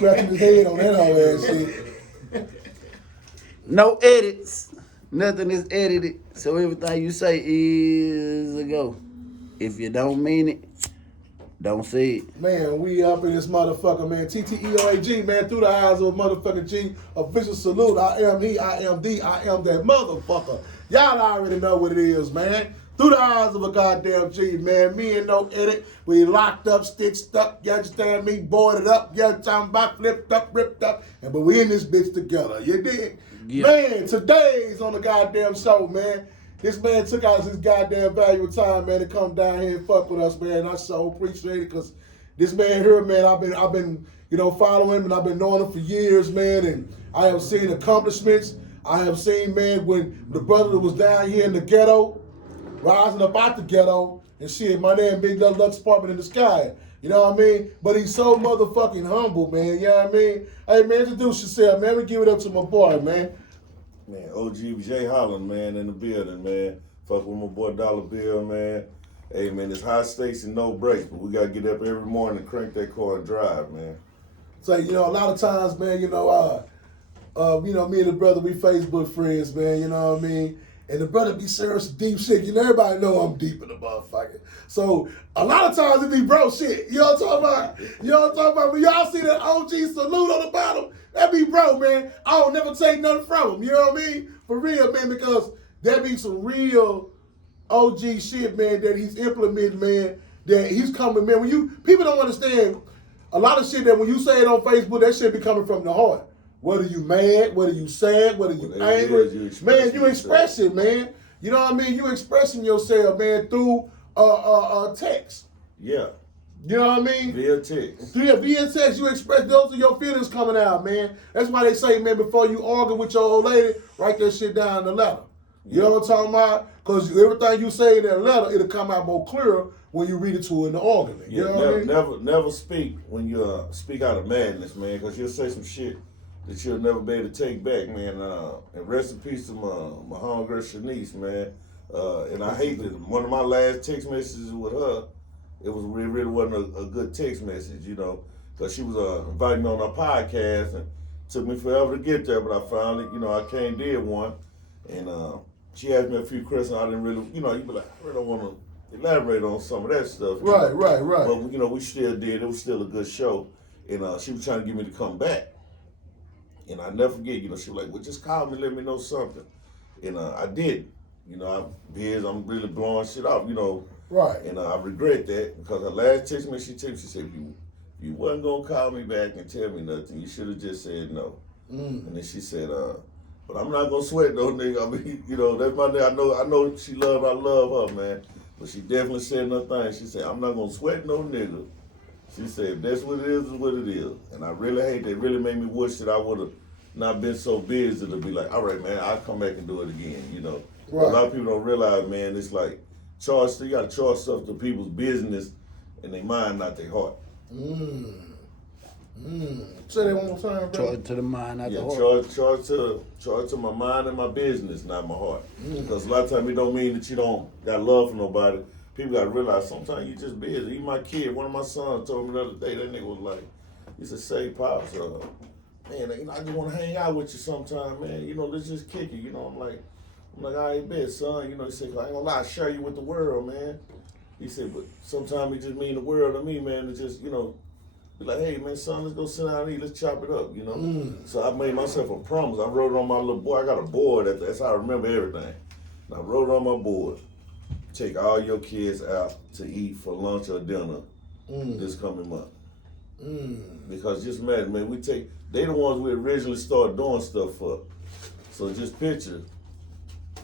scratching his head on that whole ass shit. No edits. Nothing is edited. So everything you say is a go. If you don't mean it, don't say it. Man, we up in this motherfucker, man. TTEOAG, man, through the eyes of a motherfucking G. Official salute. I am he, I am thee, I am that motherfucker. Y'all already know what it is, man. Through the eyes of a goddamn G, man. Me and no edit. We locked up, stitched up, you understand me? Boarded up, you talking about flipped up, ripped up. But we in this bitch together, you dig? Yeah. Man, today's on the goddamn show, man. This man took out his goddamn valuable time, man, to come down here and fuck with us, man. I so appreciate it, because this man here, man, I've been, following him, and I've been knowing him for years, man, and I have seen accomplishments. I have seen, man, when the brother was down here in the ghetto, rising up out the ghetto, and shit, my name Big Lux Apartment in the Sky. You know what I mean? But he's so motherfucking humble, man. You know what I mean? Hey, man, introduce yourself, man. We give it up to my boy, man. Man, OG J Holland, man, in the building, man. Fuck with my boy Dollar Bill, man. Hey, man, it's high stakes and no breaks, but we got to get up every morning and crank that car and drive, man. So, a lot of times, man, me and the brother, we Facebook friends, man, you know what I mean? And the brother be serious deep shit. Everybody know I'm deep in the motherfucker. So, a lot of times it be bro shit. You know what I'm talking about? You know what I'm talking about? When y'all see that OG salute on the bottom, that be bro, man. I don't never take nothing from him. You know what I mean? For real, man, because that be some real OG shit, man, that he's implementing, man, that he's coming, man. People don't understand a lot of shit that when you say it on Facebook, that shit be coming from the heart. Whether you mad, whether you sad, whether you angry, man, you express it, man. You know what I mean? You expressing yourself, man, through text. Yeah. You know what I mean? Via text. Via text, you express, those are your feelings coming out, man. That's why they say, man, before you argue with your old lady, write that shit down in the letter. You know what I'm talking about? Because everything you say in that letter, it'll come out more clear when you read it to in the argument. You know what I mean? Never speak when you speak out of madness, man, because you'll say some shit that you'll never be able to take back, man. And rest in peace to my homegirl Shiest, man. And I hate that one of my last text messages with her, it really wasn't a good text message, because she was inviting me on her podcast, and it took me forever to get there, but I finally, I came did one, and she asked me a few questions. I didn't really, you be like, I really don't want to elaborate on some of that stuff. Right. But we still did. It was still a good show, and she was trying to get me to come back. And I never forget, she was like, well, just call me, let me know something. And I did. I'm really blowing shit off, Right. And I regret that, because her last text message she said, if you wasn't going to call me back and tell me nothing, you should have just said no. And then she said, but I'm not going to sweat no nigga. I mean, that's my nigga. I know she I love her, man. But she definitely said nothing. She said, I'm not going to sweat no nigga. She said, if that's what it is what it is. And I really hate that. It really made me wish that I would have not been so busy to be like, all right, man, I'll come back and do it again, Right. A lot of people don't realize, man, it's like, you got to charge stuff to people's business and their mind, not their heart. Say that one more time, bro. Charge to the mind, not the heart. Charge to my mind and my business, not my heart. Because a lot of times it don't mean that you don't got love for nobody. People got to realize sometimes you just busy. Even my kid, one of my sons told me the other day, that nigga was like, he said, say, Pops, man, I just want to hang out with you sometime, man. Let's just kick it. I'm like, all right, bet, son. He said, I ain't gonna lie, I share you with the world, man. He said, but sometimes it just mean the world to me, man, to just, be like, hey, man, son, let's go sit down and eat, let's chop it up, So I made myself a promise. I wrote it on my little board. I got a board, that's how I remember everything. And I wrote it on my board. Take all your kids out to eat for lunch or dinner this coming month. Because just imagine, man, they the ones we originally started doing stuff for. So just picture,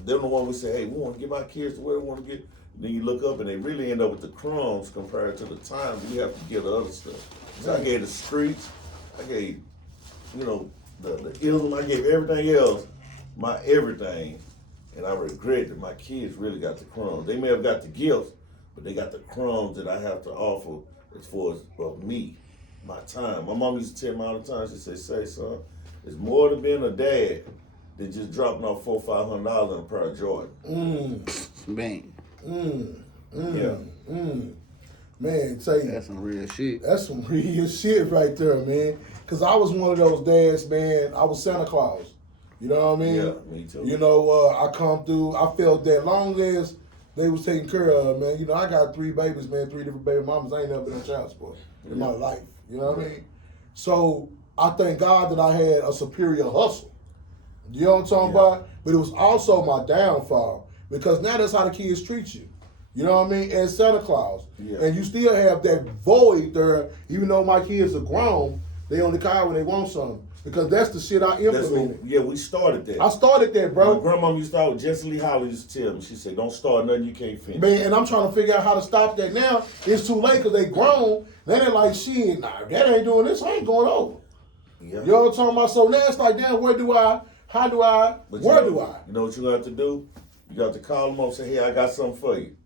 they're the ones we say, hey, we want to give our kids to where we want to get. Then you look up and they really end up with the crumbs compared to the time we have to get the other stuff. So I gave the streets, I gave, the ism, I gave everything else, my everything. And I regret that my kids really got the crumbs. They may have got the gifts, but they got the crumbs that I have to offer as far as me, my time. My mom used to tell me all the time, she said, say, son, it's more to being a dad than just dropping off $400 or $500 in a pair of Jordan. Bang. Man, tell you. That's some real shit. That's some real shit right there, man. because I was one of those dads, man. I was Santa Claus. You know what I mean? Yeah, me too. You know, I come through. I felt that long as they was taken care of, man. You know, I got 3 babies, man, 3 different baby mamas. I ain't never been on child support in my life. You know what I mean? So I thank God that I had a superior hustle. You know what I'm talking about? But it was also my downfall because now that's how the kids treat you. You know what I mean? As Santa Claus. Yeah. And you still have that void there, even though my kids are grown, they on the car when they want something. Because that's the shit I implemented. We started that. I started that, bro. My grandma used to start, Jesse Lee Holly used to tell me, she said, don't start nothing you can't finish. Man, and I'm trying to figure out how to stop that now. It's too late because they grown. Then they're like, shit, nah, that ain't doing this. I ain't going over. Yeah. You know what I'm talking about? So now it's like, damn, where do I? You know what you got to do? You got to call them up and say, hey, I got something for you.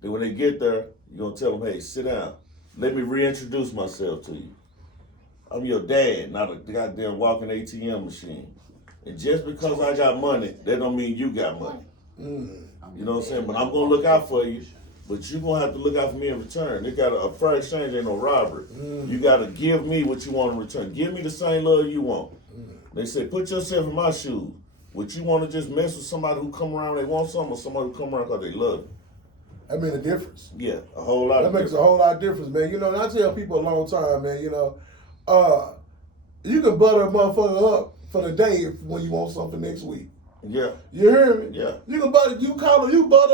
Then when they get there, you're going to tell them, hey, sit down. Let me reintroduce myself to you. I'm your dad, not a goddamn walking ATM machine. And just because I got money, that don't mean you got money. You know what I'm saying? But I'm going to look out for you, but you're going to have to look out for me in return. They got a fair exchange, ain't no robbery. You got to give me what you want in return. Give me the same love you want. They say, put yourself in my shoes. Would you want to just mess with somebody who come around when they want something or somebody who come around because they love you? That makes a difference. Yeah, a whole lot of That makes a whole lot of difference, man. You know, and I tell people a long time, man, you know, you can butter a motherfucker up for the day when you want something next week. Yeah. You hear me? Yeah. You butter a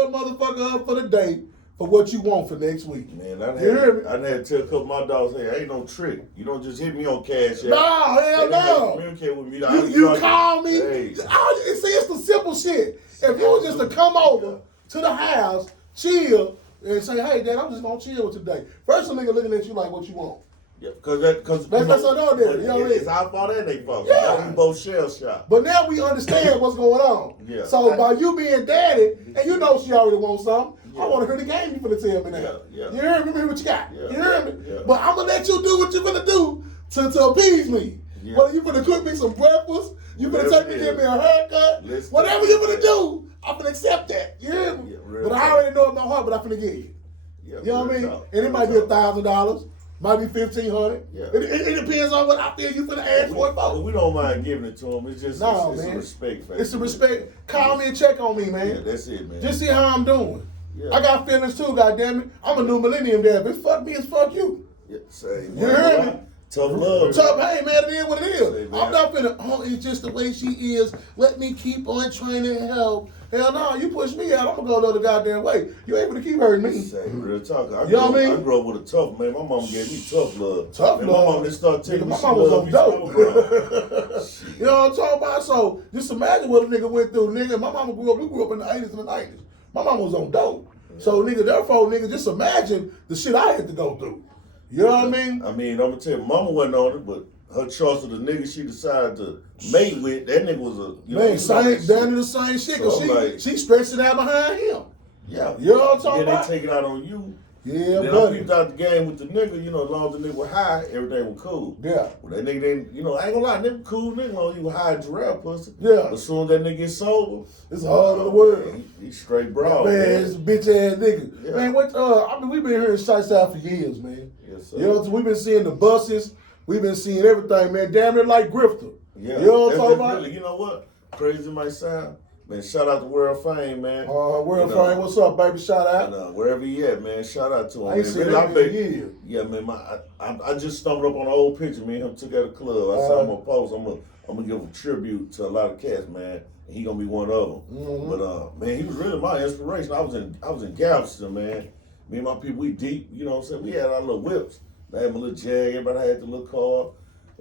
motherfucker up for the day for what you want for next week. Man, I hear me? had to tell a couple of my dogs, hey, ain't no trick. You don't just hit me on Cash App. No, hell no. Communicate with me. You call me. Hey. See, it's the simple shit. If you was just to come over to the house, chill, and say, hey, Dad, I'm just going to chill with today. First, a nigga looking at you like, what you want? Yeah, because that's all there. You know what I mean? It's our fault and they fault. Yeah. We both shell shop. But now we understand what's going on. Yeah. So by you being daddy, and you know she already wants something, I want to hear the game you finna tell me now. Yeah. You hear me? Hear what you got. Yeah. You hear me? Yeah. But I'm gonna let you do what you're gonna do to appease me. Yeah. Whether you finna cook me some breakfast, you finna take me, give me a haircut, whatever you finna do, I'm gonna accept that. You hear me? Yeah, but I already know in my heart, but I'm finna get you. Yeah, You know what I mean? Talk. And it might be $1,000. Might be $1,500. Yeah. It depends on what I feel you finna ask for it for. We don't mind giving it to them. It's just it's a respect factor. It's a respect. Call me and check on me, man. Yeah, that's it, man. Just see how I'm doing. Yeah. I got feelings too, goddammit. I'm a new millennium dad. Bitch, fuck me as fuck you. Yeah, say, You heard me? Tough love. Tough, hey man, it is what it is. Say, I'm not finna, it's just the way she is. Let me keep on trying to help. Hell no, you push me out, I'm gonna go the other goddamn way. You ain't gonna keep hurting me. Say, real talk. I You know what I mean? I grew up with a tough man. My mom gave me tough love. Tough man, love. My mom just started telling me My she mom was loved on me. dope. So You know what I'm talking about? So just imagine what a nigga went through, nigga. My mama we grew up in the 80s and the 90s. My mama was on dope. So nigga, therefore, nigga, just imagine the shit I had to go through. You know what I mean? I mean, I'm gonna tell you, mama wasn't on it, but her choice of the nigga she decided to mate with, that nigga was a Man, same down to the same shit, cause So she stretched it out behind him. Yeah. You know what I'm talking Then about? they take it out on you. Yeah, then buddy. I peeped out the game with the nigga, you know, as long as the nigga was high, everything was cool. Yeah. Well, that nigga didn't, you know, I ain't gonna lie, nigga cool nigga, long as he was high and giraffe pussy. Yeah. But as soon as that nigga get sober, It's a whole other world. He straight broad. Man, it's a bitch ass nigga. Yeah. Man, I mean, we've been here in Shiest for years, man. Yes, sir. You know, we've been seeing the buses, we've been seeing everything, man. Damn near like Grifter. Yeah. You know what I'm That's talking about? really, you know what? Crazy might sound. Man, shout out to World Fame, man. World Fame, what's up, baby? Shout out. And, wherever he at, man, shout out to him. I ain't man. seen Really, him in years. Yeah, man, I just stumbled up on an old picture. Me and him took at a club. I said I'm gonna post. I'm gonna give a tribute to a lot of cats, man. And he gonna be one of them. Mm-hmm. But man, he was really my inspiration. I was in Galveston, man. Me and my people, we deep. You know what I'm saying? We had our little whips. I had my little Jag. Everybody had the little car.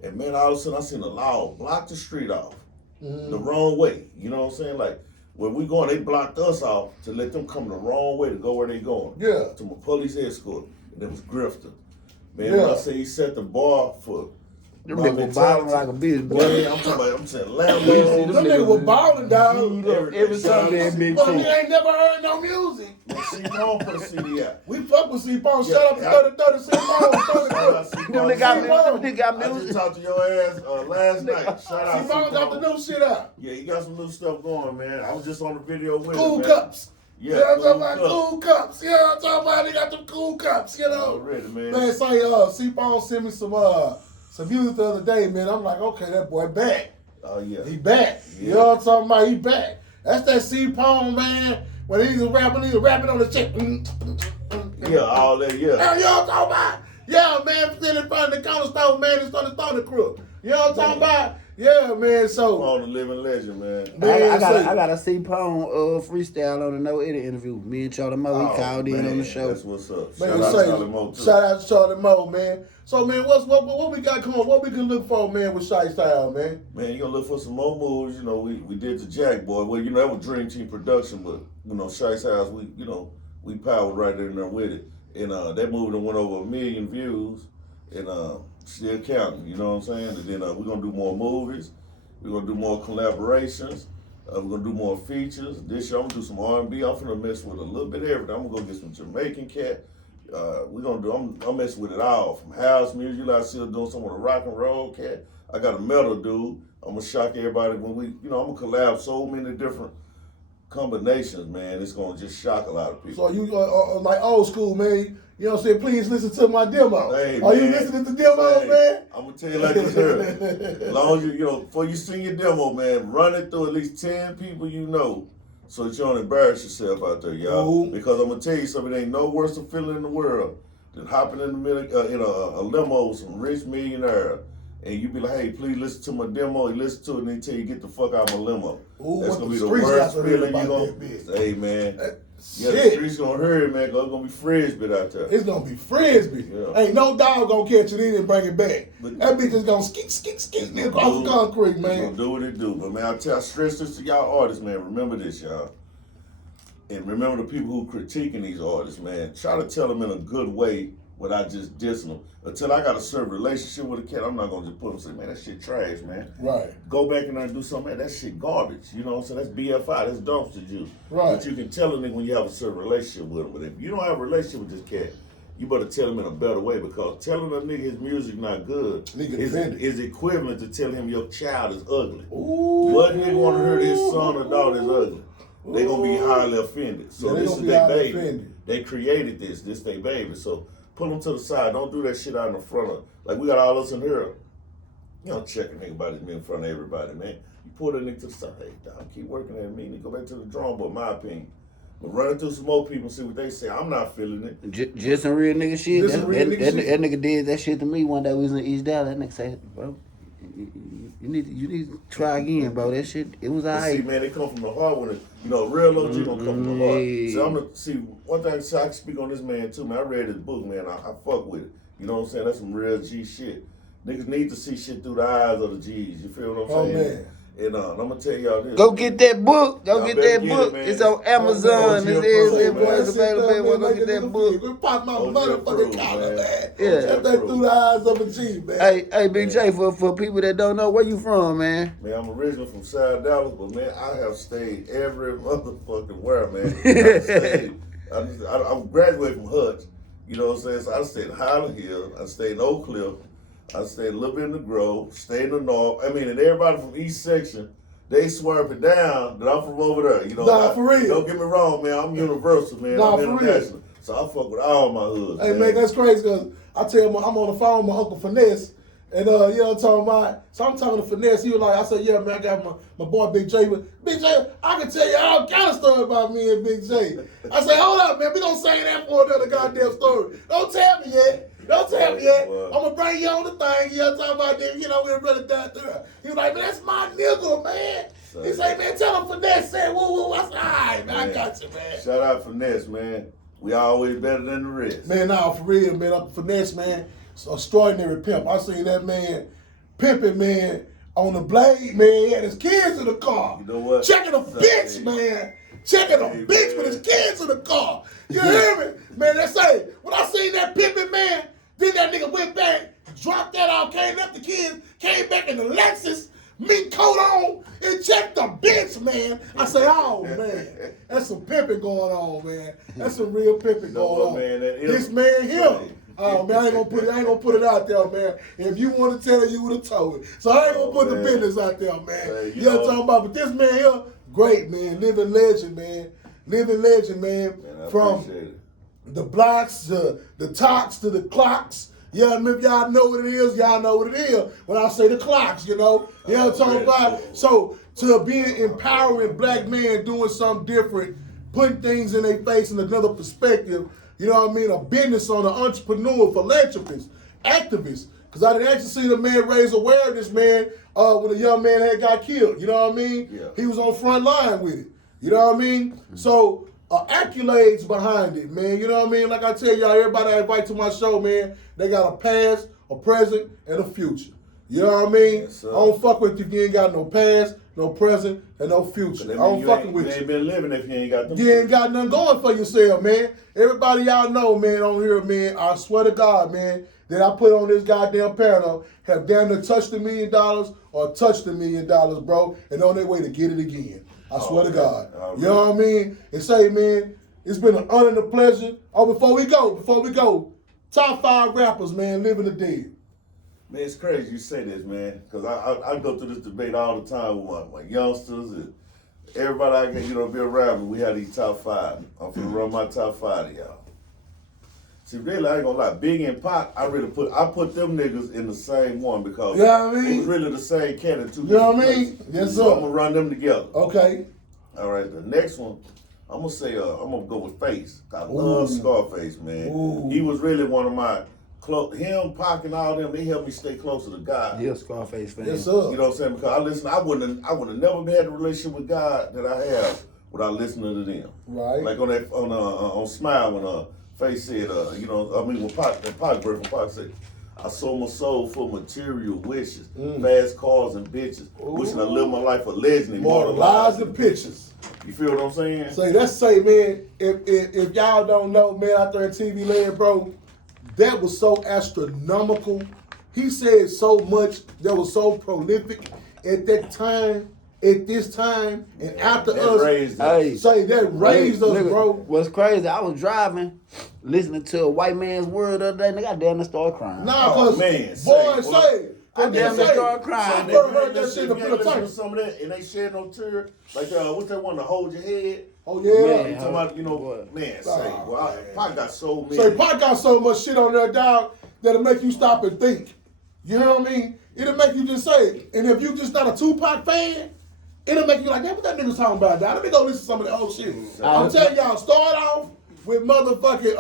And man, all of a sudden I seen a law block the street off the wrong way. You know what I'm saying? Like, where we going, they blocked us off to let them come the wrong way to go where they going. Yeah. To my police escort. And it was Grifter. Man, Yeah. when I say he set the bar for Them niggas balling like a bitch, boy. boy. I'm saying Them Lambo. Them niggas was balling, dog. Every Sunday in Big But we T. ain't never heard no music. See, Paul put a CD out. We fuck with C-Pong. Yeah, Shout out to 3030 C-Pong. Them niggas got I just music. talked to your ass last night. Shout out C-Pong got the new shit out. Yeah, he got some new stuff going, man. I was just on the video with him, Cool man. cups. Yeah, You know what I'm cool talking about? cup. Cool cups. You know what I'm talking about? They got them cool cups, you know. Already, man. Man, say, C-Pong sent me some music the other day, man. I'm like, okay, that boy back. Oh yeah. He back. Yeah. You know what I'm talking about? He back. That's that C-Pone, man. When he was rapping on the check. Yeah, all that, yeah. Hey, you know what I'm talking about? Yeah, man, sitting in front of the corner store, man, it's on the Thunder Crew. You know what I'm talking about? Yeah, man, so. On the living legend, man. I got a C-Pone freestyle on the No Edit interview. Me and Charlie Moe, he called in on the show. That's what's up. Man, Shout out to Charlie Moe, too. Shout out to Charlie Moe, man. So, man, what we got coming? What we can look for, man, with Shiest, man? Man, you gonna look for some more moves. You know, we did the Jack Boy. Well, you know, that was Dream Team production, but, you know, Shiest House, we powered right in there with it. And that movie done went over 1 million views, and still counting, you know what I'm saying? And then we're going to do more movies. We're going to do more collaborations. We're going to do more features. This year, I'm going to do some R&B. I'm going to mess with a little bit of everything. I'm going to go get some Jamaican cat. I'm messing with it all, from house music. I still doing some with a rock and roll cat. I got a metal dude. I'm going to shock everybody when I'm going to collab so many different combinations, man. It's gonna just shock a lot of people. So you like old school, man. You know what I'm saying? Please listen to my demo. Hey, Are man. you listening to demos, man? I'm gonna tell you like this here. As long as before you sing your demo, man, run it through at least 10 people you know, so that you don't embarrass yourself out there, y'all. Ooh. Because I'm gonna tell you something, it ain't no worse feeling in the world than hopping in the middle in a limo with some rich millionaire. And you be like, hey, please listen to my demo. You listen to it, and they tell you get the fuck out of my limo. Ooh, that's what gonna the be the streets worst got to hear feeling you about gonna. that bitch. Hey man, yeah, the Shit. streets gonna hurt, man. Cause it's gonna be frisbee out there. It's gonna be frisbee. Yeah. Ain't no dog gonna catch it in and bring it back. But- That bitch is gonna skeet across the concrete, It's man. gonna do what it do. But man, I stress this to y'all artists, man. Remember this, y'all. And remember the people who critiquing these artists, man. Try to tell them in a good way without just dissing them. Until I got a certain relationship with a cat, I'm not gonna just put them and say, man, that shit trash, man. Right. Go back and do something, man, that shit garbage. You know what I'm saying? That's BFI, that's dumpster juice. Right. But you can tell a nigga when you have a certain relationship with him. But if you don't have a relationship with this cat, you better tell him in a better way, because telling a nigga his music not good is equivalent to telling him your child is ugly. Ooh. What nigga want to hear his son or daughter is ugly? They gonna be highly offended. So Yeah, they this gonna is be their highly baby. offended. They created this they baby. So pull them to the side. Don't do that shit out in the front of. Like we got all us in here. You don't check a nigga about his in front of everybody, man. You pull that nigga to the side. Hey, dog, keep working at me. And go back to the drawing board, my opinion. But running through some more people and see what they say. I'm not feeling it. Just some real nigga shit. Just some real nigga shit. That nigga did that shit to me one day. We was in East Dallas. That nigga said, bro, you need to try again, bro. That shit, it was See, alright. man, they come from the heart when real OG gonna come from the heart. So I'm gonna see one thing. So I can speak on this man too, man. I read his book, man. I fuck with it. You know what I'm saying? That's some real G shit. Niggas need to see shit through the eyes of the G's. You feel what I'm saying? Man. And I'm gonna tell y'all this. Go get that book. Go Y'all get better that get book. it, man. It's on Amazon. OG It's approved, available. Go get that book. We pop my OG motherfucking approved, collar, man. man. Yeah. That's that through the eyes of a G, man. Hey, Big J, for people that don't know, where you from, man? Man, I'm originally from South Dallas, but man, I have stayed every motherfucking where, man. I graduated from Hutch. You know what I'm saying? So I stayed in Highland Hill. I stayed in Oak Cliff. I stayed a little bit in the Grove. Stayed in the North. I mean, and everybody from East Section, they swerve it down that I'm from over there. You know, Nah, for real. Don't get me wrong, man. I'm universal, man. Nah, I'm for real. international. So I fuck with all my hoods. Hey, man, that's crazy, because I tell you, I'm on the phone with my Uncle Finesse, and you know what I'm talking about? So I'm talking to Finesse. He was like, I said, yeah, man, I got my boy Big J. But Big J, I can tell you all kind of story about me and Big J. I said, hold up, man, we gonna say that for another goddamn story. Don't tell me yet. Don't tell me yet. Well. I'm gonna bring you on the thing. You know what I'm talking about? Them, we're really down there. He was like, man, that's my nigga, man. He said, man, tell him Finesse said, woo, woo. I said, all right, man, I got you, man. Shout out Finesse, man. We always better than the rest. Man, nah, for real, man. Up Finesse, man. It's an extraordinary pimp. I seen that man pimping, man, on the blade, man. He had his kids in the car. You know what? Checking a bitch, man. Checking a Hey, bitch man. with his kids in the car. You hear me? Man, that's it. When I seen that pimping, man, then that nigga went back, dropped that off, came up the kids, came back in the Lexus, mink coat on, and checked the bitch, man. I say, oh, man, that's some pimping going on, man. That's some real pimping know going what, on. man? That is- This man here. Right. Oh man, I ain't gonna put it out there, man. If you want to tell it, you would have told it. So I ain't gonna put the man. business out there, man. Hey, You know what I'm talking about? But this man here, great man, living legend, man. Living legend, man. Man, I From appreciate it. the blocks to the talks to the clocks. Yeah, if y'all know what it is, y'all know what it is. When I say the clocks, you know what I'm talking about? So, to be an empowering black man doing something different, putting things in their face in another perspective, you know what I mean? A business owner, entrepreneur, philanthropist, activist. Because I didn't actually see the man raise awareness, man, when a young man had got killed. You know what I mean? Yeah. He was on front line with it. You know what I mean? So, accolades behind it, man. You know what I mean? Like I tell y'all, everybody I invite to my show, man, they got a past, a present, and a future. You know what I mean? Yes, I don't fuck with you if you ain't got no past, no present, and no future. I don't fucking with you. You ain't been living if you ain't got them. You ain't got nothing going for yourself, man. Everybody y'all know, man, on here, man, I swear to God, man, that I put on this goddamn panel have damn near touched $1 million or touched $1 million, bro, and on their way to get it again. I swear to God. You know what I mean? And say, man, it's been an honor and a pleasure. Oh, before we go, top 5 rappers, man, living or dead. Man, it's crazy you say this, man, because I go through this debate all the time with my youngsters and everybody I can, be around me. We have these top 5. I'm finna run my top 5 to y'all. See, really, I ain't gonna lie. Biggie and Pac, I put them niggas in the same one because You know what I mean? it was really the same cat in 2 You know what I mean? places. Yes, So sir. I'm gonna run them together. Okay. All right, the next one, I'm gonna say, I'm gonna go with Face. I love Scarface, man. Ooh. He was really one of my him, Pac, and all them. They helped me stay closer to God. Yeah, Scarface fan. Yes, sir. You know what I'm saying? Because I would have never had the relationship with God that I have without listening to them. Right. Like on Smile when Face said, when Pac birth from Pac said, I sold my soul for material wishes, fast cars and bitches, wishing I lived my life a legend, Immortalized the pictures. You feel what I'm saying? Say, man, if y'all don't know, man, out there in TV land, bro, that was so astronomical. He said so much that was so prolific at that time, at this time, and after that us. raised us. Hey, That raised us, nigga, bro. What's crazy, I was driving, listening to a white man's word the other day, and I damn near started crying. Nah, Oh, cause man, boy, say, I damn near started crying. I first heard that shit in the listen to penitentiary. some of that, and they shed no tear. Like, what's that one, to hold your head? Oh yeah. Man. You talking about, man, Pac got so many. Say Pac got so much shit on there, dog, that'll make you stop and think. You know what I mean? It'll make you just say it. And if you just not a Tupac fan, it'll make you like, what that nigga's talking about, dog? Let me go listen to some of that old shit. I'm telling y'all, start off with motherfucking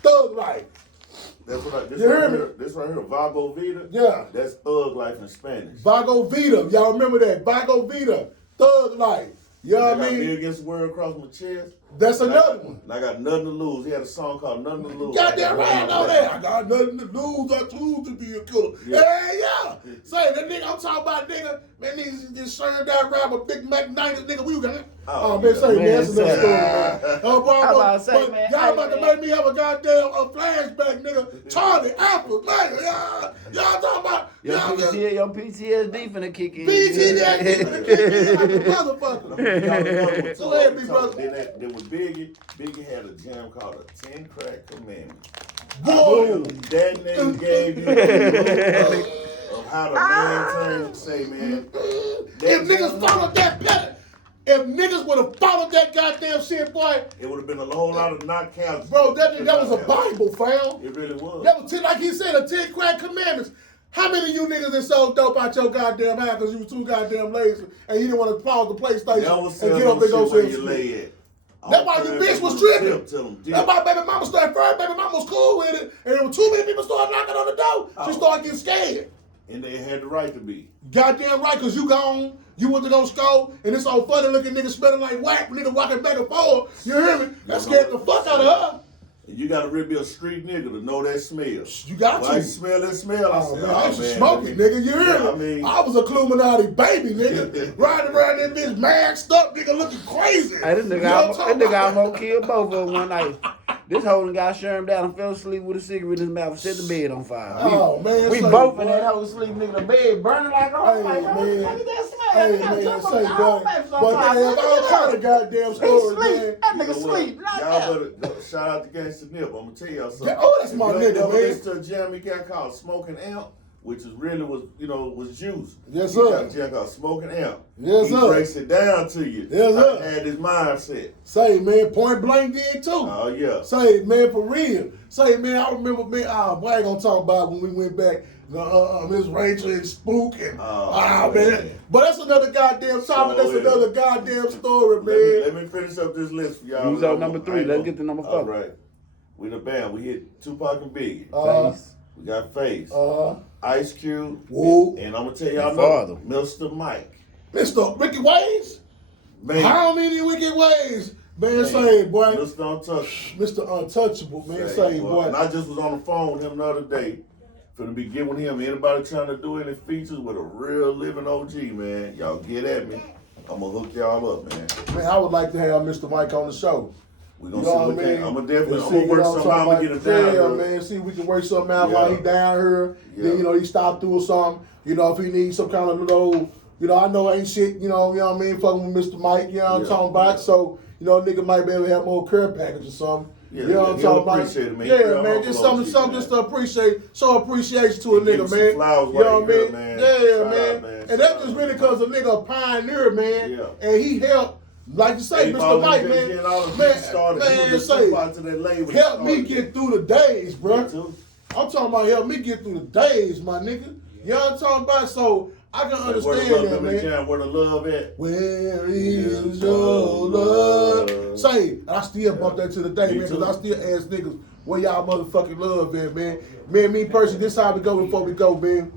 Thug Life. This right here, Vago Vida. Yeah. That's Thug Life in Spanish. Vago Vida. Y'all remember that? Vago Vida. Thug Life. You know what I Me mean? Against the World across my chest. That's another one. And I got nothing to lose. He had a song called Nothing to Lose. Goddamn right, I know that. I got nothing to lose. I choose to be a killer. Yeah. Say that nigga, I'm talking about nigga. Man, niggas just sharing that rapper, Big Mac 90, nigga. We got. Man, say, man, that's another story, man. Y'all about to make me have a goddamn flashback, nigga. Charlie Apple, man. Y'all talking about. Your PTSD finna kick in. PTSD finna kick in like a motherfucker. So ahead, big brother. Then with Biggie had a jam called a 10 Crack Commandments. Boom. That name gave you the of how to maintain, say, man. If niggas followed that better, if niggas would have followed that goddamn shit, boy, it would have been a whole lot of knockouts. Bro, that was a Bible, fam. It really was. That was like he said, a 10 crack commandments. How many of you niggas that sold dope out your goddamn house because you was too goddamn lazy and you didn't want to pause the PlayStation and get up and go where you lay at. That's why your bitch was tripping. That's why baby mama started first. Baby mama was cool with it. And there were too many people started knocking on the door. She started getting scared. And they had the right to be. Goddamn right, because you gone. You went to go school, and this old funny looking nigga smelling like whack, nigga walking back and forth. You hear me? That scared the fuck out of her. And you gotta really be a street nigga to know that smell. You got to. I smell that smell. I said, I used to smoke it, nigga. You hear me? I was a Illuminati baby, nigga. Riding around that bitch maxed up, nigga, looking crazy. Hey, this nigga almost killed both of them one night. This whole guy shermed down and fell asleep with a cigarette in his mouth and set the bed on fire. We both in that whole sleep, nigga. The bed burning like Hey, man. Hey, man, say, boy. But they have all kind of goddamn stories, man. That nigga sleep. Y'all better shout out to Gangsta Nip. I'm gonna tell y'all something. Oh, that's my nigga, man. Listen to a jam he got called Smoking Amp. which is really was juice. Yes, He sir. got called Smoking Amp. Yes, he sir. breaks it down to you. Yes, sir. I had this mindset. Say, man, Point Blank did too. Oh, yeah. Say, man, for real. Say, man, I remember, man, boy, I ain't gonna talk about when we went back, Miss Rachel and Spook and, man. But that's another goddamn topic. That's another goddamn story, man. Let me finish up this list for y'all. Who's on number 3? Let's get to number 4. All right. We the band. We hit Tupac and Biggie. Face. We got Face. Ice Cube. Whoa. And I'm going to tell y'all Father. Mr. Mike. Mr. Wicked Ways? Man. How many wicked ways? Man, say, boy. Mr. Untouchable. Mr. Untouchable, man, say, boy. And I just was on the phone with him the other day. Finna be giving him anybody trying to do any features with a real living OG, man. Y'all get at me. I'm gonna hook y'all up, man. Man, I would like to have Mr. Mike on the show. We gonna see what I mean? I'm gonna definitely And I'm gonna work something out. I'm gonna get it down. Yeah, man. See if we can work something out Yeah. while he down here. Yeah. Then, he stopped through or something. If he needs some kind of little, I know ain't shit, you know what I mean, fucking with Mr. Mike, you know what I'm talking about. So, nigga might be able to have more care package or something. Yeah, you know what I'm he'll talking about? appreciate it, man. Yeah, man. Just something just to appreciate, show appreciation to a Give him nigga, some man. flowers You know while what I he mean? here, man. Yeah, Shout man. out, man. And Shout that's out, just really man. because a nigga a pioneer, man. Yeah. And he helped, like you say, Mr. Mike, man. Help me get through the days, bro. I'm talking about help me get through the days, my nigga. You know what I'm talking about? So I can understand that, man. Where the love at? Where is your love? Say, I still bump that to the day, Me man, because too. I still ask niggas, where y'all motherfucking love at, man? Me personally, this how we go before we go, man.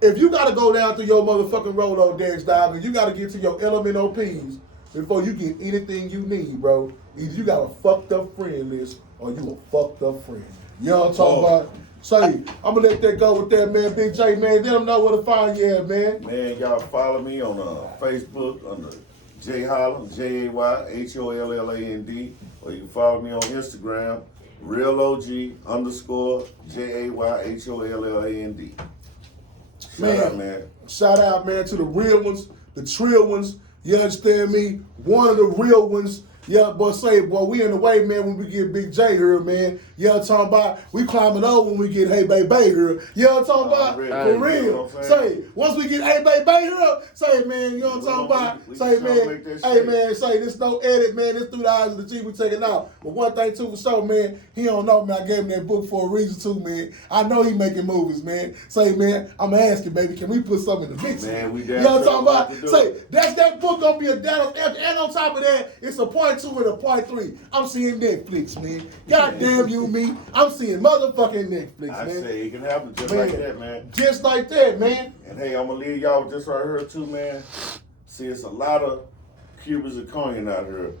If you gotta go down to your motherfucking Rolodex, dog, and you gotta get to your elemental P's before you get anything you need, bro, either you got a fucked up friend list or you a fucked up friend. You know what I'm talking about? Say, I'm gonna let that go with that, man. Big J, man. Let them know where to find you at, man. Man, y'all follow me on Facebook under J Holland, JayHolland, or you can follow me on Instagram, RealOG_JayHolland. Shout out, man. Shout out, man, to the real ones, the trill ones. You understand me? One of the real ones. Yeah, but say, boy, we in the way, man, when we get Big J here, man. You know what I'm talking about? We climbing over when we get Hey Bay Bay here. You know what I'm talking about? For real. Say, once we get Hey Bay Bay here, say, man, you know what I'm talking about? Say, man, hey, man, say, this no edit, man. This through the eyes of the G we taking out. But one thing, too, for sure, man, he don't know, man. I gave him that book for a reason, too, man. I know he making movies, man. Say, man, I'm going to ask you, baby, can we put something in the mix? Man, we you know what I'm talking about? Say, that book going to be a data. And on top of that, it's a point 2 and a point 3. I'm seeing Netflix, man. God damn you, me. I'm seeing motherfucking Netflix, man. I say it can happen just Man. like that, man. Just like that, man. And hey, I'm gonna leave y'all with this right here too, man. See, it's a lot of Cubans and Conian out here.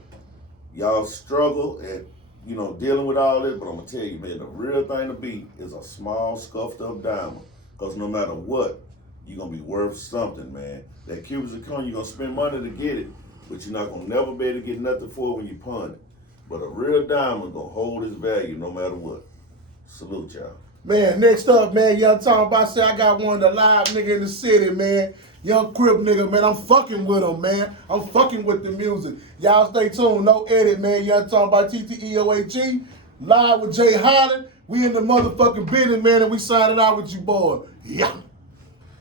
Y'all struggle at, dealing with all this, but I'm gonna tell you, man, the real thing to be is a small, scuffed up diamond. Cause no matter what, you're gonna be worth something, man. That Cubans and Conian, you're gonna spend money to get it, but you're not gonna never be able to get nothing for it when you pawn it. But a real diamond gonna hold its value no matter what. Salute y'all. Man, next up, man, young talking about, say I got one of the live nigga in the city, man. Young Crip nigga, man, I'm fucking with him, man. I'm fucking with the music. Y'all stay tuned, no edit, man. Young talking about TTEOAG, live with Jay Holland. We in the motherfucking business, man, and we signing out with you, boy. Yeah.